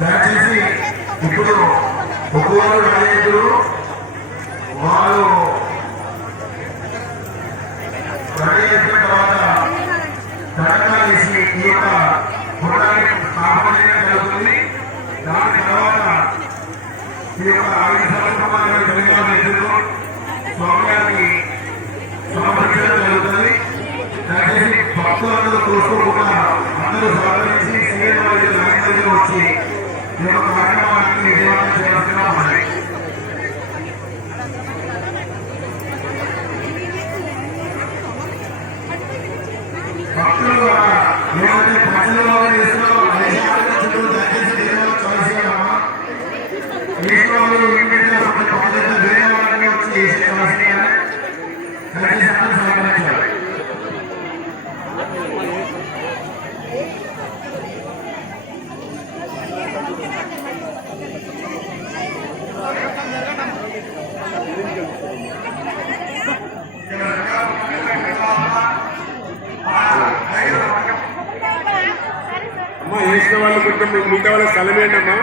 దయచేసి ఇప్పుడు ఒక్కొక్కరు నాయకులు వారు రెడీ చేసిన తర్వాత దండగా వేసి ఈ యొక్క గుర్రాన్ని ఆహ్వానించడం జరుగుతుంది. దాని తర్వాత ఈ యొక్క 5 సంవత్సరాల తెలంగాణ ఎదురు స్వామివారికి సమర్పించడం జరుగుతుంది. దయచేసి భక్తులందరూ చూసుకోకుండా అందరూ సహకరించి సీఎం వారి వచ్చి ఈ యొక్క కార్యక్రమాన్ని విజయవంతం చేయాల్సిన ఉన్నాయి. భక్తులు ఏమైతే ప్రజల్లో చేస్తున్నారో చుట్టూ దయచేసి దేవుడు చలసేయమ్మా. ఈశ్వరులు ఏంటంటే వేరే వాళ్ళని వచ్చి చేసే చలసేయాలి. దయచేసి అందరూ సహకరించాలి. అమ్మా వేసిన వాళ్ళు కొంచెం మిగతా వాళ్ళ స్థలం ఏంటమ్మా?